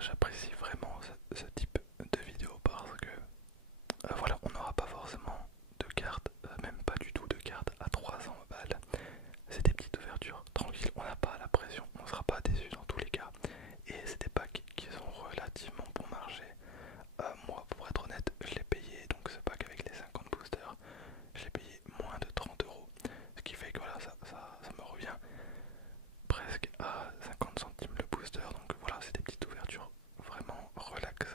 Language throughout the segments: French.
j'apprécie vraiment ce type de vidéo parce que voilà, on n'aura pas forcément de cartes, même pas du tout de cartes à 300 balles. C'est des petites ouvertures tranquilles, on n'a pas la pression, on ne sera pas déçu dans tous les cas. Et c'est des packs qui sont relativement bon marché. Moi, pour être honnête, je l'ai payé, donc ce pack avec les 50 boosters, je l'ai payé moins de 30 €. Ce qui fait que voilà, ça me revient presque à 50 centimes le booster. Donc voilà, c'est des petites ouvertures vraiment relax.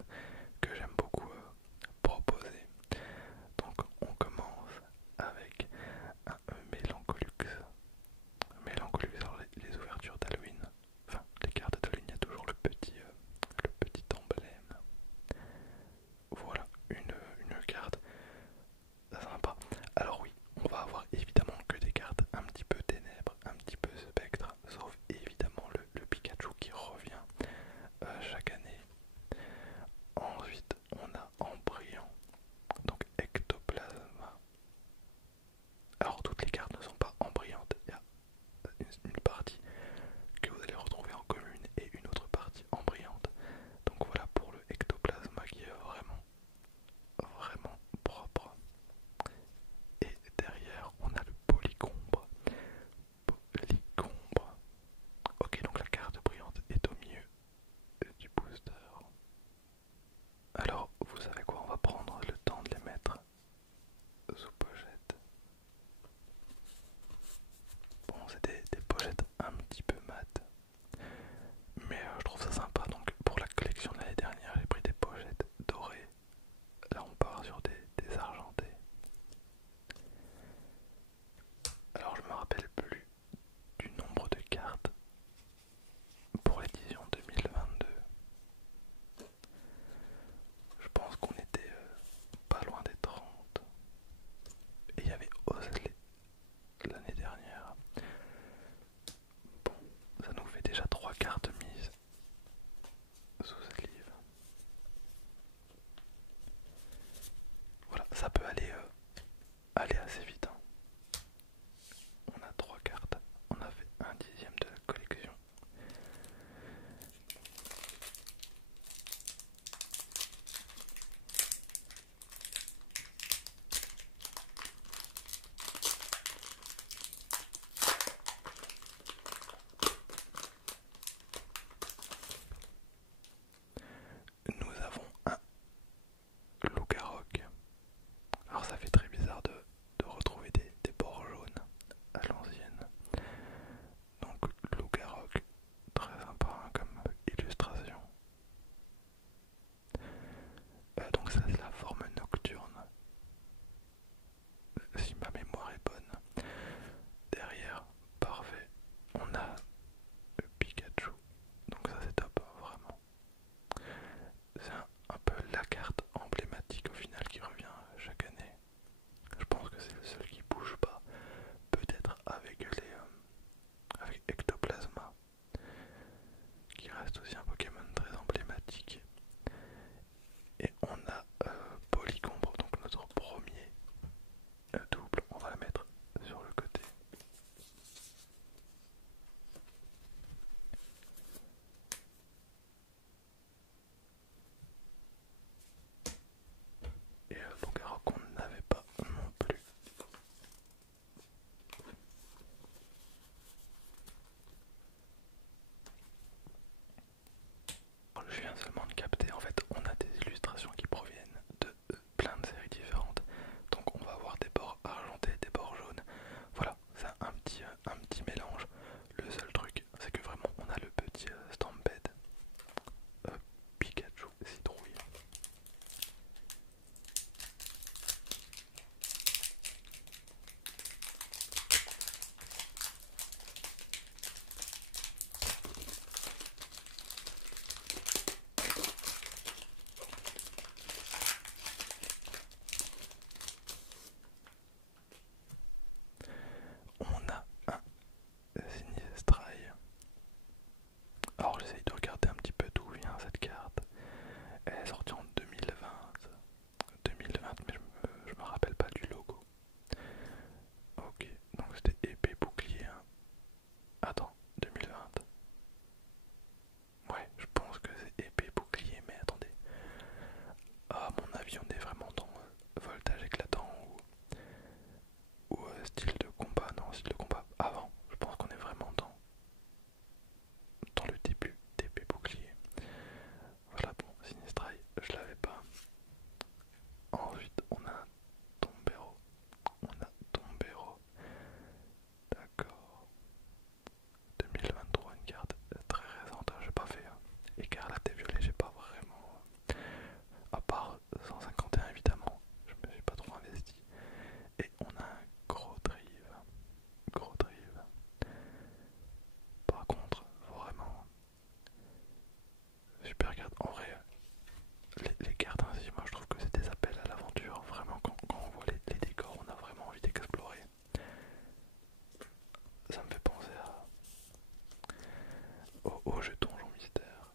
au jeu Donjon Mystère.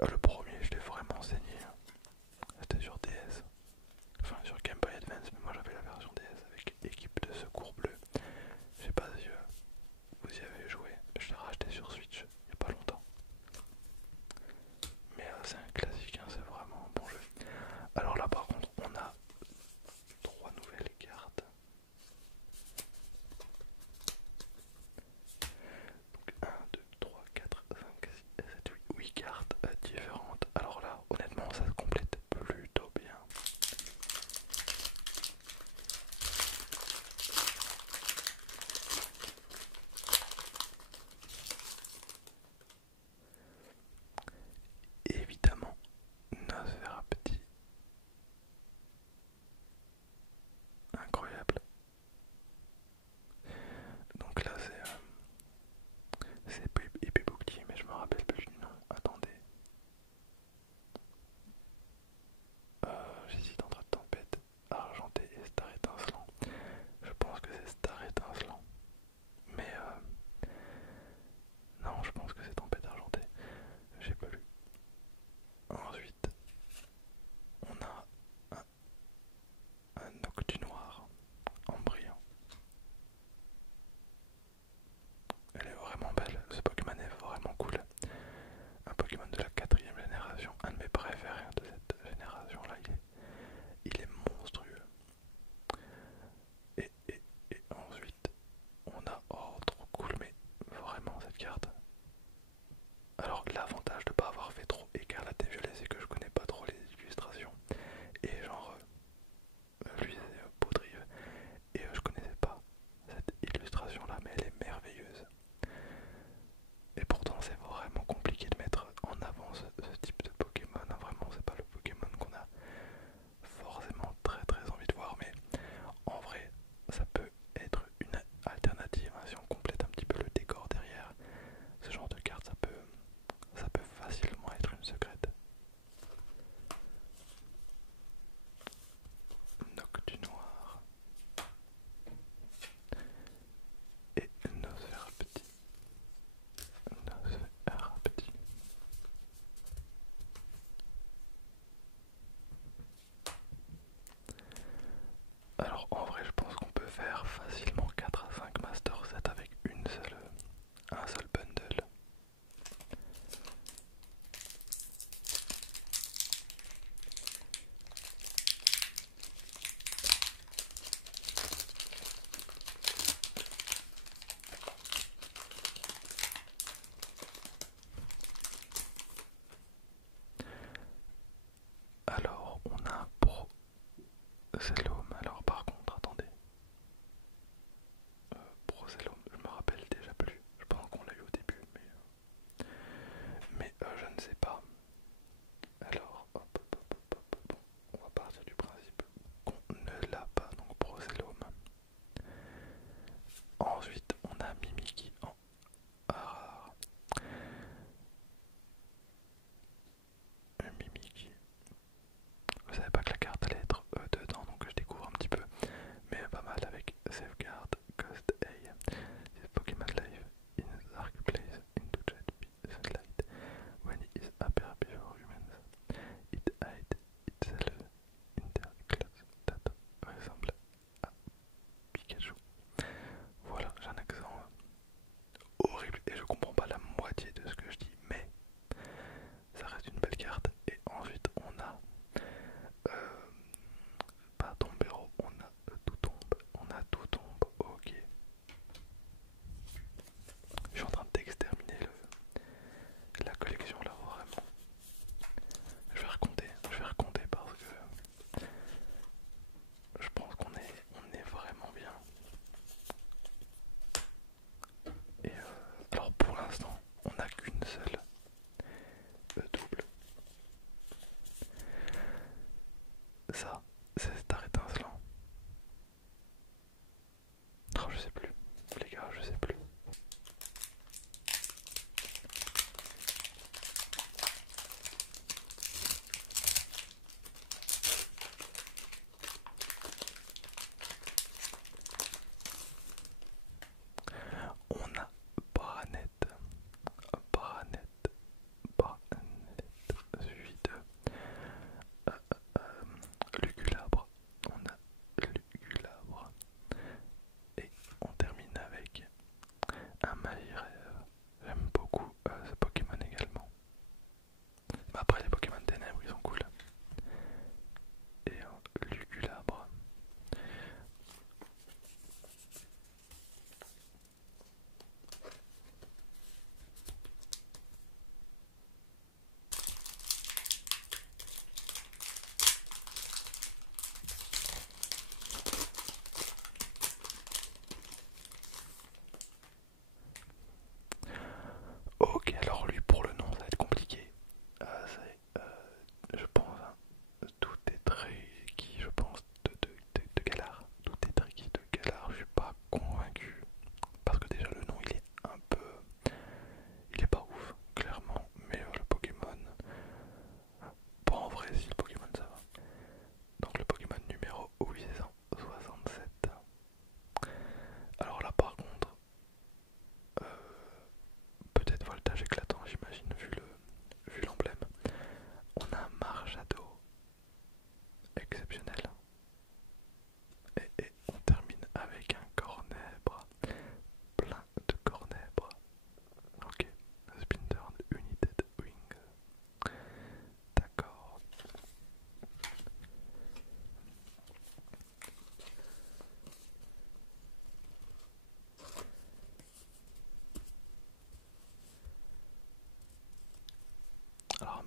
Le premier, je l'ai vraiment saigné. C'était sur DS. Enfin, sur Game Boy Advance, mais moi j'avais la version DS avec équipe de secours bleu. Je sais pas si vous y avez joué. Je l'ai racheté sur Switch il y a pas longtemps. Mais c'est un classique, hein, c'est vraiment un bon jeu. Alors là, par contre, on a 3 nouvelles cartes. Donc 1, 2, 3, 4, 5, 6, 7, 8 cartes différentes. Alors là, honnêtement, ça se complète plutôt bien. Évidemment, Nosferatu, incroyable. Donc là, c'est épée bouclier, mais je me rappelle plus du nom. Attendez. J'hésite entre tempête argentée et star étincelant. Je pense que c'est star étincelant. Mais non, je pense que c'est tempête argentée. J'ai pas lu. Ensuite, on a un Noctu noir en brillant. Elle est vraiment belle, ce Pokémon est vraiment cool. Un Pokémon de la 4ème génération, un de mes préférés de cette génération là, il est monstrueux. Et ensuite, on a, oh trop cool, mais vraiment cette carte. Alors l'avantage de pas avoir fait trop écarlate et violet, c'est que je connais pas trop les illustrations. Et genre, lui c'est Baudrive, et je connaissais pas cette illustration là, mais elle est merveilleuse. Et pourtant c'est vraiment compliqué de mettre en avant ce type de Pokémon, hein. Vraiment c'est pas le Pokémon qu'on a forcément très envie de voir, mais en vrai ça peut être une alternative, hein, si on complète un petit peu le décor derrière. Ce genre de carte ça peut facilement être une secrète. Noctu noir et Nosferatu. Nosferatu. Alors en vrai je pense qu'on peut faire facilement 4 à 5 Master Set avec un seul bundle. Alors on a un Pro Cellum. Alors par contre attendez. Pro Cellum, je me rappelle déjà plus. Je pense qu'on l'a eu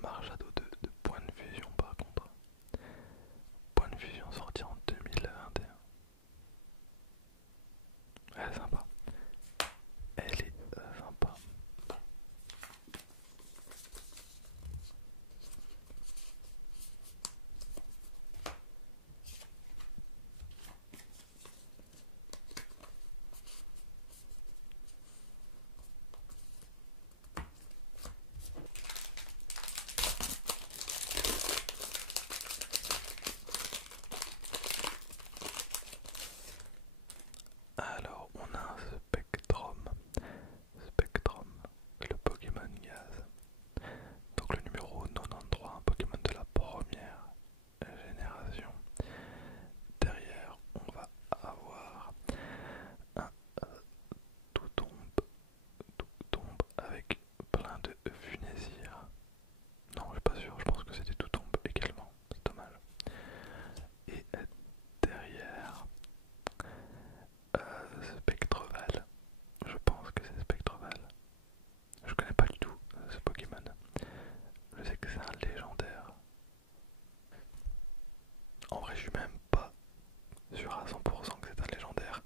Marshado de Point de Fusion par contre. Point de Fusion sorti en 2021. Elle est sympa. Elle est sympa. Alors, on a un Spectrum, le Pokémon Gaz. Donc le numéro 93, un Pokémon de la première génération. Derrière, on va avoir un tout tombe avec plein de Funésir. Non, je suis pas sûr, je pense que c'était tout tombe également, c'est dommage. Et derrière, Spectreval, je pense que c'est Spectreval. Je connais pas du tout ce Pokémon. Je sais que c'est un légendaire. En vrai, je suis même pas sûr à 100% que c'est un légendaire.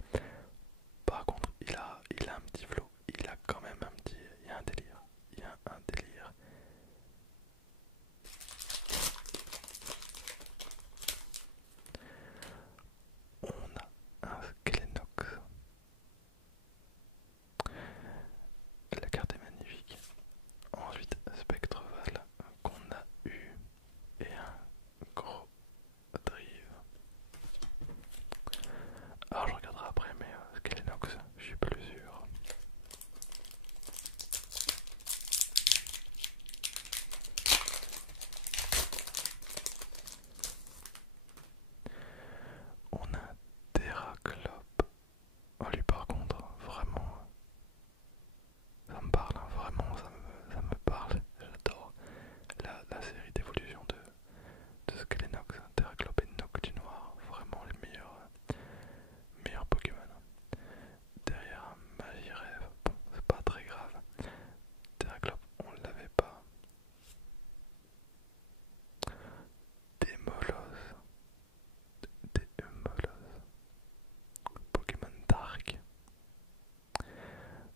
Par contre, il a un petit flow. Il a quand même un petit. Il y a un délire. Il y a un délire. On a un Skelenox. La carte est magnifique. Ensuite, Spectreval qu'on a eu. Et un gros drive. Alors je regarderai après, mais Skelenox, je suis plus sûr. On a un Terraclope. Oh, lui par contre, vraiment, ça me parle, hein, vraiment, ça me parle. J'adore la série d'évolution de Skelenox, Terraclope et Noctinoir, vraiment les meilleurs Pokémon. Derrière un Magirève, bon, c'est pas très grave. Terraclope, on l'avait pas. Démolos, Démolos, Pokémon Dark.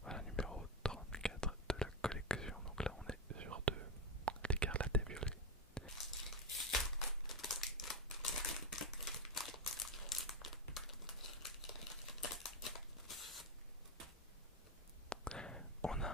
Voilà, numéro 34 de la collection. Donc là, on est sur de l'écarlate et violet. On a